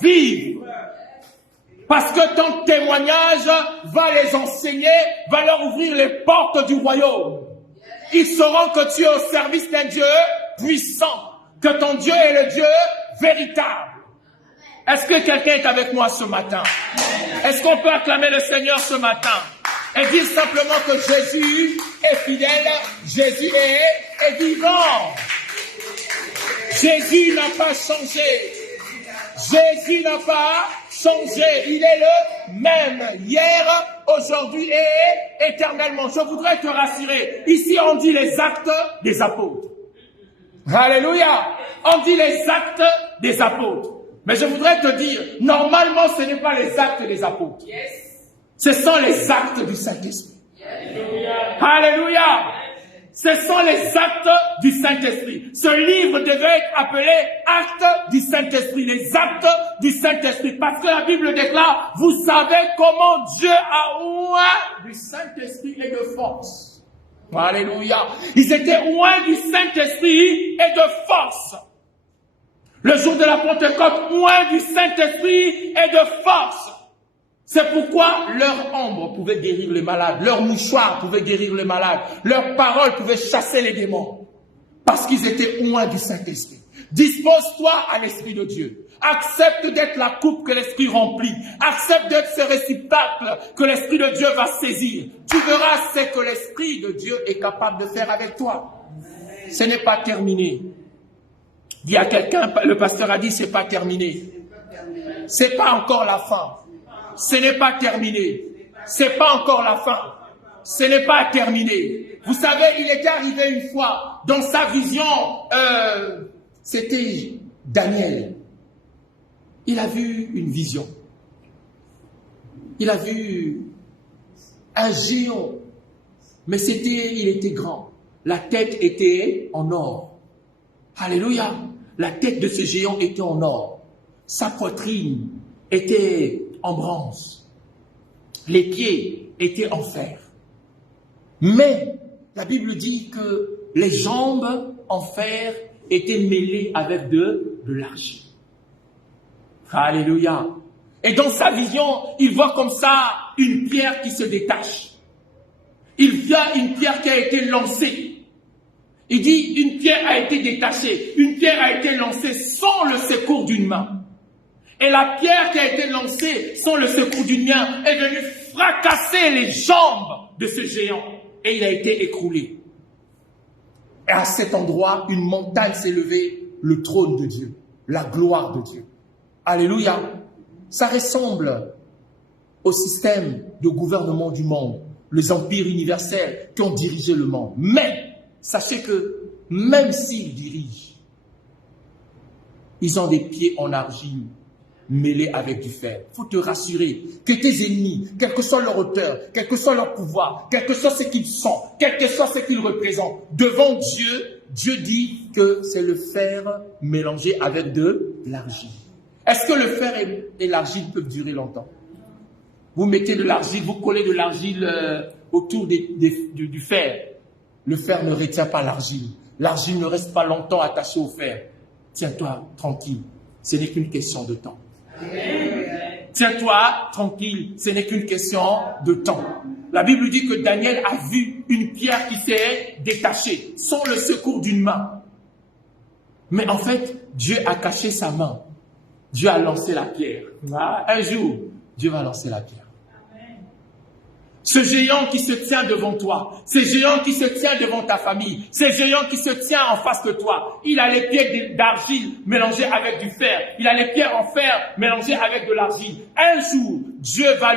vivre. Parce que ton témoignage va les enseigner, va leur ouvrir les portes du royaume. Ils sauront que tu es au service d'un Dieu puissant, que ton Dieu est le Dieu véritable. Est-ce que quelqu'un est avec moi ce matin? Est-ce qu'on peut acclamer le Seigneur ce matin? Et dire simplement que Jésus est fidèle, Jésus est vivant. Jésus n'a pas changé. Jésus n'a pas changé. Il est le même hier, aujourd'hui et éternellement. Je voudrais te rassurer. Ici, on dit les actes des apôtres. Alléluia. On dit les actes des apôtres. Mais je voudrais te dire, normalement, ce n'est pas les actes des apôtres. Ce sont les actes du Saint-Esprit. Alléluia. Ce sont les actes du Saint-Esprit. Ce livre devait être appelé Actes du Saint-Esprit, les actes du Saint-Esprit. Parce que la Bible déclare, vous savez comment Dieu a oint du Saint-Esprit et de force. Alléluia. Ils étaient oints du Saint-Esprit et de force. Le jour de la Pentecôte, oints du Saint-Esprit et de force. C'est pourquoi leur ombre pouvait guérir les malades, leur mouchoir pouvait guérir les malades, leurs paroles pouvaient chasser les démons. Parce qu'ils étaient oints du Saint-Esprit. Dispose-toi à l'Esprit de Dieu. Accepte d'être la coupe que l'Esprit remplit. Accepte d'être ce réceptacle que l'Esprit de Dieu va saisir. Tu verras ce que l'Esprit de Dieu est capable de faire avec toi. Ce n'est pas terminé. Dis à quelqu'un, le pasteur a dit, c'est pas terminé. C'est pas encore la fin. Ce n'est pas terminé. C'est pas encore la fin. Ce n'est pas terminé. Vous savez, il était arrivé une fois, dans sa vision, c'était Daniel. Il a vu une vision. Il a vu un géant. Mais il était grand. La tête était en or. Alléluia. La tête de ce géant était en or. Sa poitrine était en bronze. Les pieds étaient en fer. Mais la Bible dit que les jambes en fer étaient mêlées avec de l'argile. Alléluia. Et dans sa vision, il voit comme ça une pierre qui se détache. Il voit une pierre qui a été lancée. Il dit, une pierre a été détachée. Une pierre a été lancée sans le secours d'une main. Et la pierre qui a été lancée sans le secours d'une main est venue fracasser les jambes de ce géant. Et il a été écroulé. Et à cet endroit, une montagne s'est levée, le trône de Dieu, la gloire de Dieu. Alléluia. Ça ressemble au système de gouvernement du monde, les empires universels qui ont dirigé le monde. Mais, sachez que même s'ils dirigent, ils ont des pieds en argile mêlés avec du fer. Il faut te rassurer que tes ennemis, quelle que soit leur hauteur, quel que soit leur pouvoir, quel que soit ce qu'ils sont, quel que soit ce qu'ils représentent, devant Dieu, Dieu dit que c'est le fer mélangé avec de l'argile. Est-ce que le fer et l'argile peuvent durer longtemps? Vous mettez de l'argile, vous collez de l'argile autour du fer. Le fer ne retient pas l'argile. L'argile ne reste pas longtemps attachée au fer. Tiens-toi tranquille, ce n'est qu'une question de temps. Tiens-toi tranquille, ce n'est qu'une question de temps. La Bible dit que Daniel a vu une pierre qui s'est détachée sans le secours d'une main. Mais en fait, Dieu a caché sa main. Dieu a lancé la pierre. Un jour, Dieu va lancer la pierre. Ce géant qui se tient devant toi, ce géant qui se tient devant ta famille, ce géant qui se tient en face de toi, il a les pieds d'argile mélangés avec du fer, il a les pieds en fer mélangés avec de l'argile. Un jour, Dieu va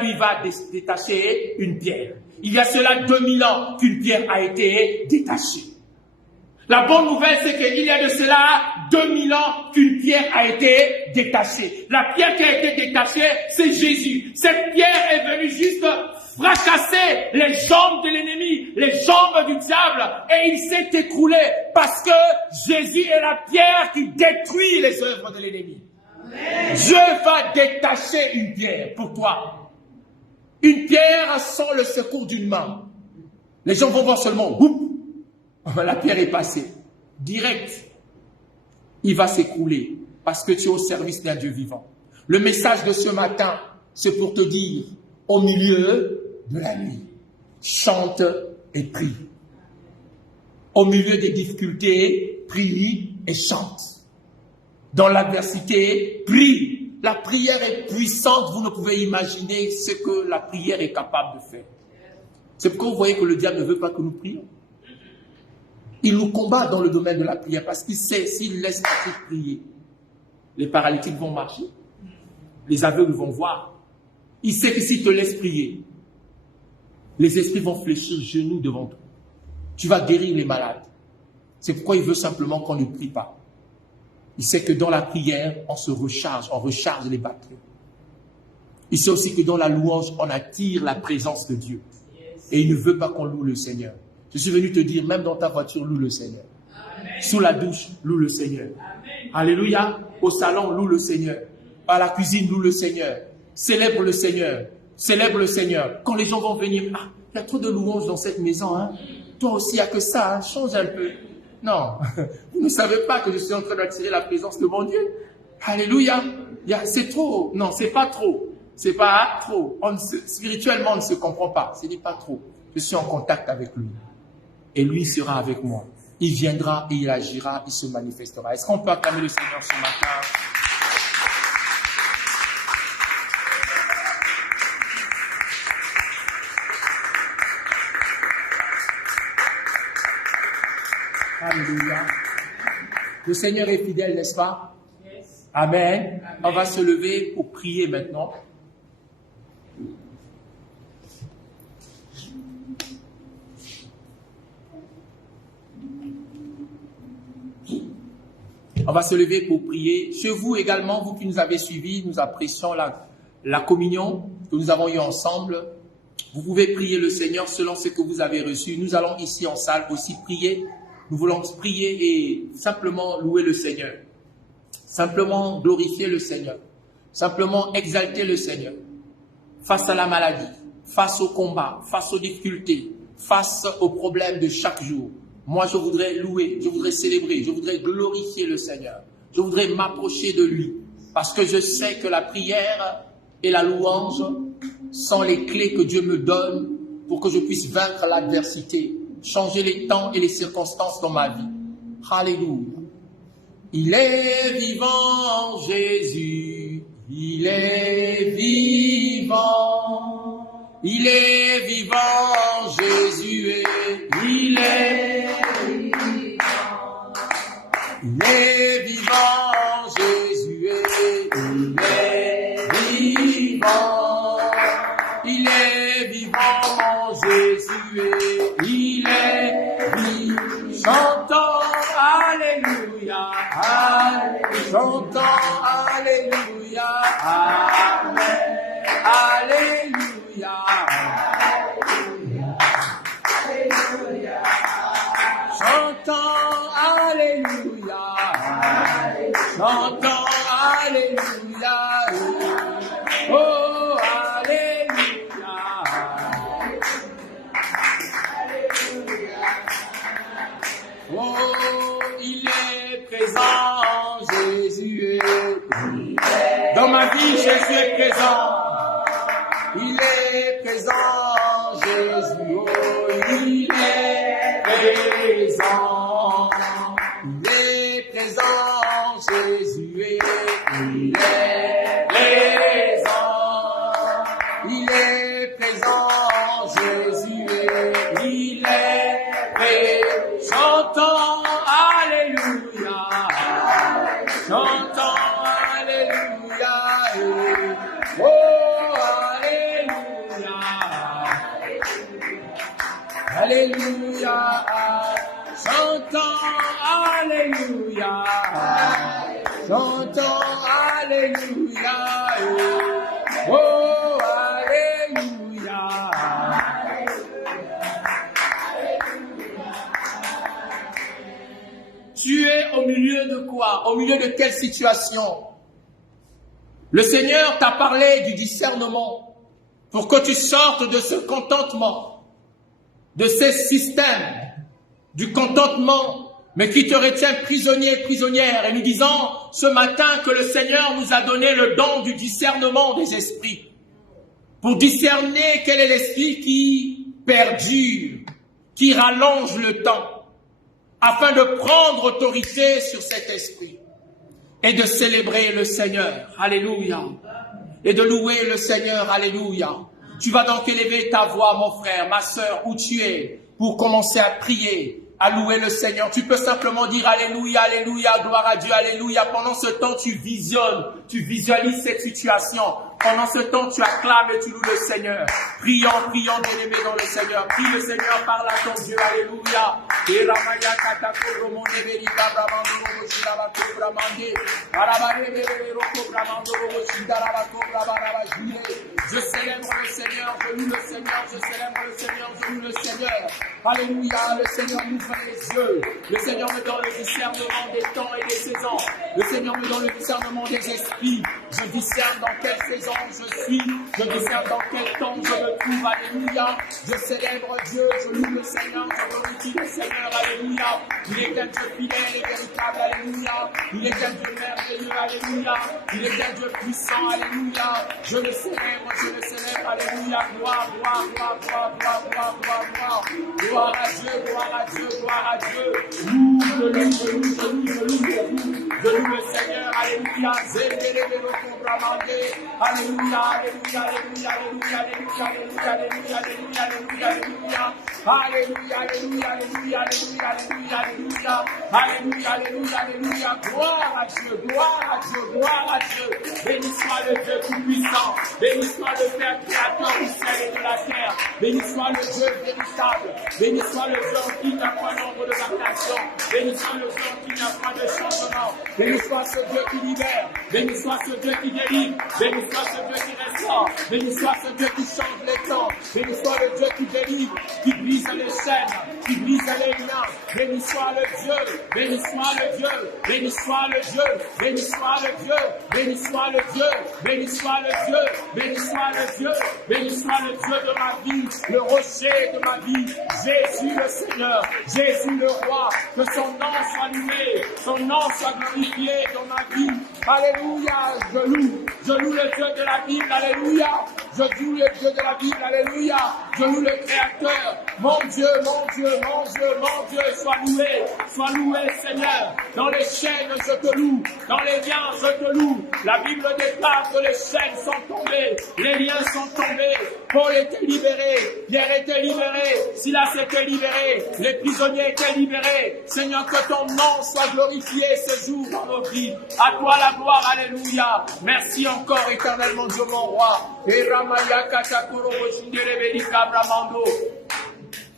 détacher une pierre. Il y a cela 2000 ans qu'une pierre a été détachée. La bonne nouvelle, c'est qu'il y a de cela 2000 ans qu'une pierre a été détachée. La pierre qui a été détachée, c'est Jésus. Cette pierre est venue juste fracasser les jambes de l'ennemi, les jambes du diable, et il s'est écroulé parce que Jésus est la pierre qui détruit les œuvres de l'ennemi. Dieu va détacher une pierre pour toi. Une pierre sans le secours d'une main. Les gens vont voir seulement, boum, la pierre est passée. Direct, il va s'écrouler parce que tu es au service d'un Dieu vivant. Le message de ce matin, c'est pour te dire, au milieu de la nuit, chante et prie. Au milieu des difficultés, prie et chante. Dans l'adversité, prie. La prière est puissante, vous ne pouvez imaginer ce que la prière est capable de faire. C'est pourquoi vous voyez que le diable ne veut pas que nous prions. Il nous combat dans le domaine de la prière parce qu'il sait, s'il laisse Patrick prier, les paralytiques vont marcher, les aveugles vont voir. Il sait que s'il te laisse prier, les esprits vont fléchir genoux devant toi. Tu vas guérir les malades. C'est pourquoi il veut simplement qu'on ne prie pas. Il sait que dans la prière, on se recharge, on recharge les batteries. Il sait aussi que dans la louange, on attire la présence de Dieu. Et il ne veut pas qu'on loue le Seigneur. Je suis venu te dire, même dans ta voiture, loue le Seigneur. Amen. Sous la douche, loue le Seigneur. Amen. Alléluia. Au salon, loue le Seigneur. À la cuisine, loue le Seigneur. Célèbre le Seigneur. Célèbre le Seigneur. Quand les gens vont venir, ah, il y a trop de louanges dans cette maison. Hein. Toi aussi, il n'y a que ça. Hein. Change un peu. Non. Vous ne savez pas que je suis en train d'attirer la présence de mon Dieu. Alléluia. C'est trop. Non, c'est pas trop. C'est pas trop. Spirituellement, on ne se comprend pas. Ce n'est pas trop. Je suis en contact avec lui. Et lui sera avec moi. Il viendra et il agira, il se manifestera. Est-ce qu'on peut acclamer le Seigneur ce matin? Alléluia. Le Seigneur est fidèle, n'est-ce pas? Yes. Amen. Amen. On va se lever pour prier maintenant. On va se lever pour prier. Chez vous également, vous qui nous avez suivis, nous apprécions la communion que nous avons eue ensemble. Vous pouvez prier le Seigneur selon ce que vous avez reçu. Nous allons ici en salle aussi prier. Nous voulons prier et simplement louer le Seigneur. Simplement glorifier le Seigneur. Simplement exalter le Seigneur. Face à la maladie, face au combat, face aux difficultés, face aux problèmes de chaque jour. Moi, je voudrais louer, je voudrais célébrer, je voudrais glorifier le Seigneur. Je voudrais m'approcher de lui. Parce que je sais que la prière et la louange sont les clés que Dieu me donne pour que je puisse vaincre l'adversité, changer les temps et les circonstances dans ma vie. Alléluia. Il est vivant, Jésus. Il est vivant. Il est vivant, Jésus. Et il est vivant. Il est vivant, Jésus. Et il est vivant. Il est vivant, Jésus. Et il est vivant. Chantons Alléluia. Chantons Alléluia. Amen. Alléluia. Alléluia. Chantons Alléluia. Chantons Alléluia. Oh, Alléluia. Oh, il est présent, Jésus est. Dans ma vie, Jésus est présent. Il est présent, Jésus. Oh, il est présent. Il est présent, Jésus. Il est présent. Il est présent, Jésus. Il est présent. Chantons Alléluia. Chantons Alléluia. Oh, Alléluia. Alléluia. Chantons Alléluia. Chantons Alléluia. Oh, Alléluia. Tu es au milieu de quoi? Au milieu de quelle situation? Le Seigneur t'a parlé du discernement pour que tu sortes de ce contentement, de ces systèmes, du contentement, mais qui te retient prisonnier, prisonnière. Et nous disons ce matin que le Seigneur nous a donné le don du discernement des esprits pour discerner quel est l'esprit qui perdure, qui rallonge le temps, afin de prendre autorité sur cet esprit et de célébrer le Seigneur. Alléluia. Et de louer le Seigneur. Alléluia. Tu vas donc élever ta voix, mon frère, ma sœur, où tu es, pour commencer à prier, à louer le Seigneur. Tu peux simplement dire Alléluia, Alléluia, gloire à Dieu, Alléluia. Pendant ce temps, tu visionnes, tu visualises cette situation. Pendant ce temps, tu acclames et tu loues le Seigneur. Prions, prions, bien-aimés dans le Seigneur. Prie le Seigneur, parle à ton Dieu. Alléluia. Je célèbre le Seigneur, je loue le Seigneur, je célèbre le Seigneur, je loue le Seigneur. Seigneur. Alléluia, le Seigneur m'ouvre les yeux. Le Seigneur me donne le discernement des temps et des saisons. Le Seigneur me donne le discernement des esprits. Je discerne dans quelle saison je suis. Je discerne dans quel temps je me trouve. Alléluia. Je célèbre Dieu, je loue le Seigneur, je glorifie le Seigneur. Alléluia. Il est un Dieu fidèle et véritable. Alléluia. Il est un Dieu merveilleux. Alléluia. Il est un Dieu puissant. Alléluia. Je le célèbre, je le célèbre. Alléluia. Gloire, gloire, gloire, gloire, gloire, gloire, gloire, gloire. Gloire à Dieu, gloire à Dieu, gloire à Dieu. Loue, je loue, je loue, je loue, je loue, je loue. Je loue le Seigneur. Alléluia. Alléluia, alléluia, alléluia, alléluia, alléluia, alléluia, alléluia, alléluia, alléluia, alléluia. Alléluia, alléluia, alléluia, alléluia, alléluia, alléluia. Alléluia, alléluia, alléluia. Gloire à Dieu, gloire à Dieu, gloire à Dieu. Béni soit le Dieu tout-puissant. Béni soit le Père créateur du ciel et de la terre. Béni soit le Dieu véritable. Béni soit le Dieu qui n'a pas nombre de variations. Béni soit le Dieu qui n'a pas de changement. Béni soit ce Dieu qui libère. Béni soit ce Dieu qui délivre. Béni soit ce Dieu qui restaure. Béni soit ce Dieu qui change les temps. Béni soit le Dieu qui délivre, qui brise les chaînes, qui brise les liens. Béni soit le Dieu. Béni soit le Dieu. Béni soit le Dieu. Béni soit le Dieu. Béni soit le Dieu. Béni soit le Dieu. Béni soit le Dieu. Béni soit le Dieu de ma vie, le rocher de ma vie. Jésus le Seigneur. Jésus le Roi. Que son nom soit loué. Son nom soit glorifié dans ma vie. Alléluia. Je loue le Dieu de la Bible. Alléluia. Je loue le Dieu de la Bible. Alléluia. Je loue le Créateur. Mon Dieu, mon Dieu, mon Dieu, mon Dieu, sois loué, Seigneur. Dans les chaînes, je te loue. Dans les liens, je te loue. La Bible déclare que les chaînes sont tombées, les liens sont tombés. Paul était libéré, Pierre était libéré, Silas était libéré, les prisonniers étaient libérés. Seigneur, que ton nom soit glorifié ce jour dans nos vies. À toi la gloire, alléluia. Merci encore, éternel mon Dieu, mon roi. Et Ramaya Katakoro Shindere Kabramando.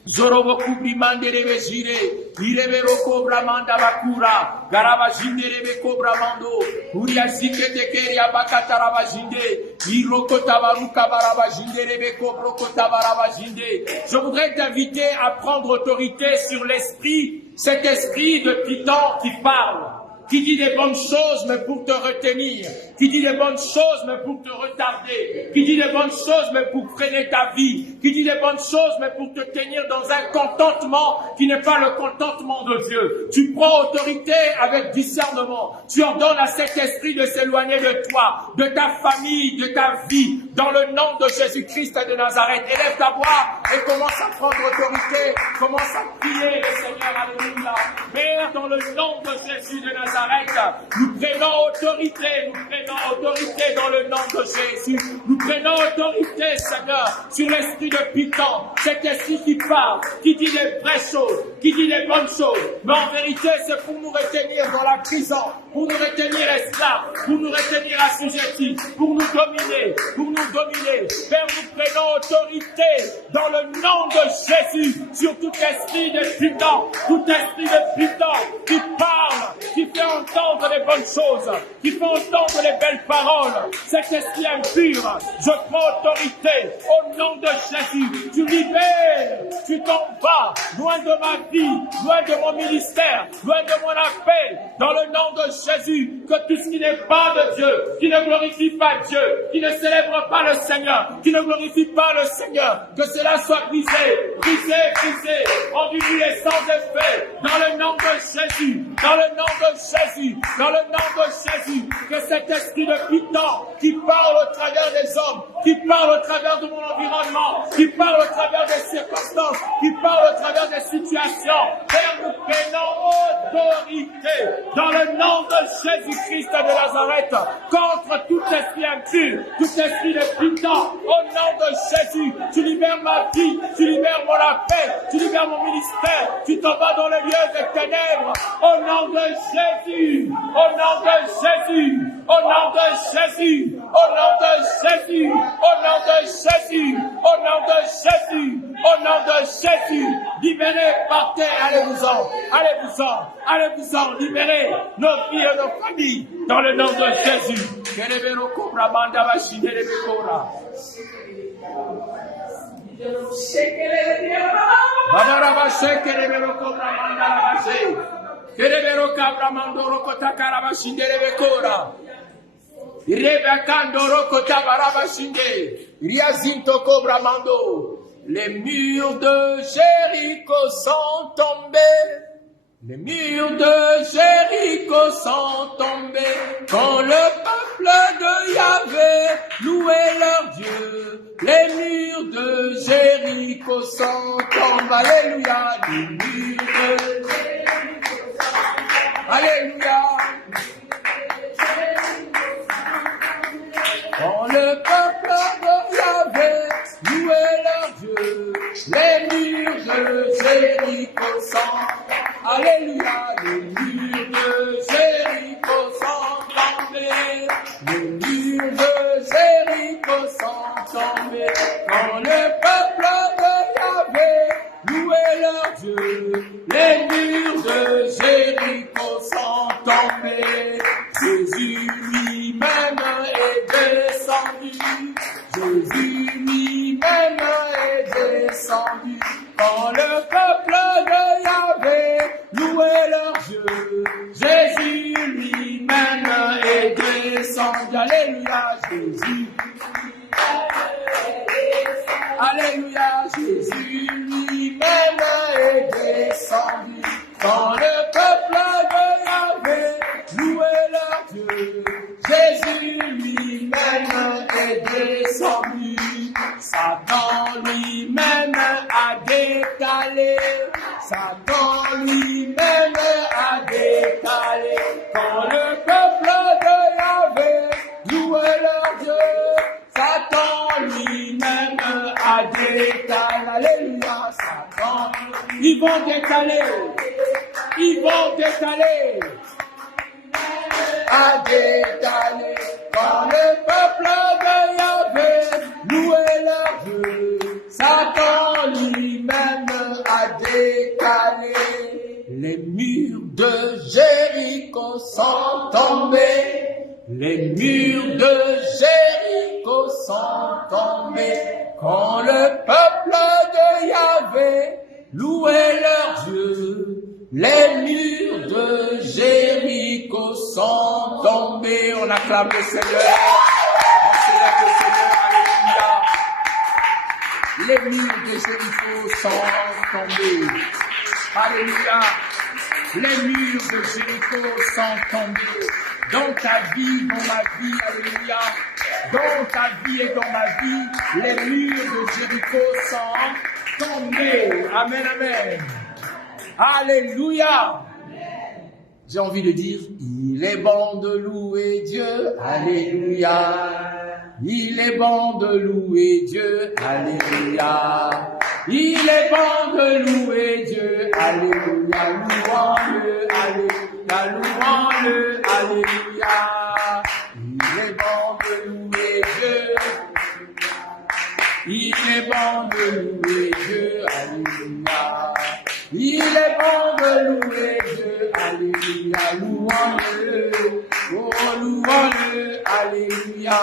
Zoroboku Brimandere Jire, Irevero Cobra Manda Bakura, Garavajindere Cobra Mando, Uriazike Tekeria Bakatarabajinde, Iroko Tabaruka Baravajindere Cobro Tabaravajinde. Je voudrais t'inviter à prendre autorité sur l'esprit, cet esprit de Titan qui parle, qui dit des bonnes choses mais pour te retenir, qui dit des bonnes choses mais pour te retarder, qui dit des bonnes choses mais pour freiner ta vie, qui dit des bonnes choses mais pour te tenir dans un contentement qui n'est pas le contentement de Dieu. Tu prends autorité avec discernement, tu ordonnes à cet esprit de s'éloigner de toi, de ta famille, de ta vie, dans le nom de Jésus-Christ de Nazareth. Élève ta voix et commence à prendre autorité, commence à prier le Seigneur, alléluia. Père, dans le nom de Jésus de Nazareth, nous prenons autorité dans le nom de Jésus. Nous prenons autorité, Seigneur, sur l'esprit de Python, cet esprit qui parle, qui dit des vraies choses, qui dit des bonnes choses. Mais en vérité, c'est pour nous retenir dans la prison, pour nous retenir esclaves, pour nous retenir assujettis, pour nous dominer, Père, nous prenons autorité dans le nom de Jésus sur tout esprit de Python, tout esprit de Python qui parle, qui fait entendre les bonnes choses, qui fait entendre les belles paroles. Cet esprit impur, je prends autorité au nom de Jésus. Tu libères, tu t'en vas, loin de ma vie, loin de mon ministère, loin de mon appel, dans le nom de Jésus. Que tout ce qui n'est pas de Dieu, qui ne glorifie pas Dieu, qui ne célèbre pas le Seigneur, qui ne glorifie pas le Seigneur, que cela soit brisé, rendu nul et sans effet, dans le nom de Jésus, dans le nom de Jésus, dans le nom de Jésus. Que cet esprit de Python qui parle au travers des hommes, qui parle au travers de mon environnement, qui parle au travers des circonstances, qui parle au travers des situations, Père, nous prenons autorité dans le nom de Jésus-Christ de Nazareth contre tout esprit impur, tout esprit de Python. Au nom de Jésus, tu libères ma vie, tu libères mon appel, tu libères mon ministère, tu t'en vas dans les lieux des ténèbres. Au nom de Jésus, au nom de Jésus, au nom de Jésus, au nom de Jésus, au nom de Jésus, au nom de Jésus, au nom de Jésus, libérez, partez, allez-vous-en, allez-vous-en, allez-vous-en, libérez nos filles et nos familles dans le nom de Jésus. Babarabashe kerebero kobra mandarabashe. Kerebero kabra mandoro kota karabashindere bekora. Rebekando rokota barabashinde. Riazinto cobra mando. Les murs de Jéricho sont tombés. Les murs de Jéricho sont tombés. Quand le peuple de Yahvé louait leur Dieu. Les murs de Jéricho sont tombés. Alléluia. Les murs de Jéricho sont tombés. Alléluia. Quand le peuple de Yahvé louait leur Dieu, les murs de Jéricho sont, alléluia, les murs de Jéricho sont tombés, les murs de Jéricho sont tombés. Quand le peuple de Yahvé louait leur Dieu, les murs de Jéricho sont tombés. Jésus lui-même est descendu, Jésus lui-même est descendu. Quand le peuple de Yahvé louait leur Dieu, Jésus lui-même est descendu. Alléluia, Jésus. Alléluia, Jésus lui-même est descendu. Quand le peuple de Yahvé louait leur Dieu, Jésus lui-même est descendu. Satan lui-même a décalé. Satan lui-même a décalé. Quand le peuple de Yahvé louait leur Dieu, Satan lui-même a décalé. Alléluia, Satan. Ils vont décaler. Ils vont décaler. A décalé. Quand le peuple de Yahvé louait leur Dieu, Satan lui-même a décalé. Les murs de Jéricho sont tombés. Les murs de Jéricho sont tombés. Quand le peuple de Yahvé louait leur Dieu, les murs de Jéricho sont tombés. On acclame le Seigneur. On célèbre le Seigneur. Alléluia. Les murs de Jéricho sont tombés. Alléluia. Les murs de Jéricho sont tombés. Dans ta vie, dans ma vie, alléluia. Dans ta vie et dans ma vie, les murs de Jéricho sont tombés. Amen, amen. Alléluia. J'ai envie de dire, il est bon de louer Dieu. Alléluia. Il est bon de louer Dieu. Alléluia. Il est bon de louer Dieu. Alléluia. Louons-le. Alléluia. Louons-le. Alléluia. Il est bon de louer Dieu. Il est bon de louer Dieu. Alléluia. Il est bon de louer Dieu. Alléluia. Louons-le. Oh, louons-le. Alléluia.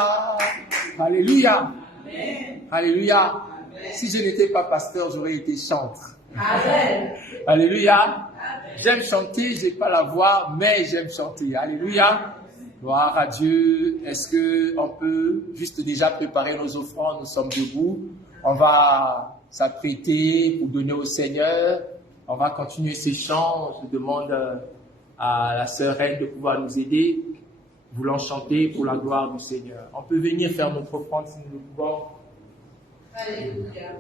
Alléluia. Alléluia. Si je n'étais pas pasteur, j'aurais été chanteur. Amen. Alléluia. J'aime chanter, je n'ai pas la voix, mais j'aime chanter. Alléluia. Gloire à Dieu. Est-ce qu'on peut juste déjà préparer nos offrandes? Nous sommes debout. On va s'apprêter pour donner au Seigneur. On va continuer ces chants. Je demande à la sœur Reine de pouvoir nous aider. Voulons chanter pour la gloire du Seigneur. On peut venir faire notre offrande si nous le pouvons. Alléluia.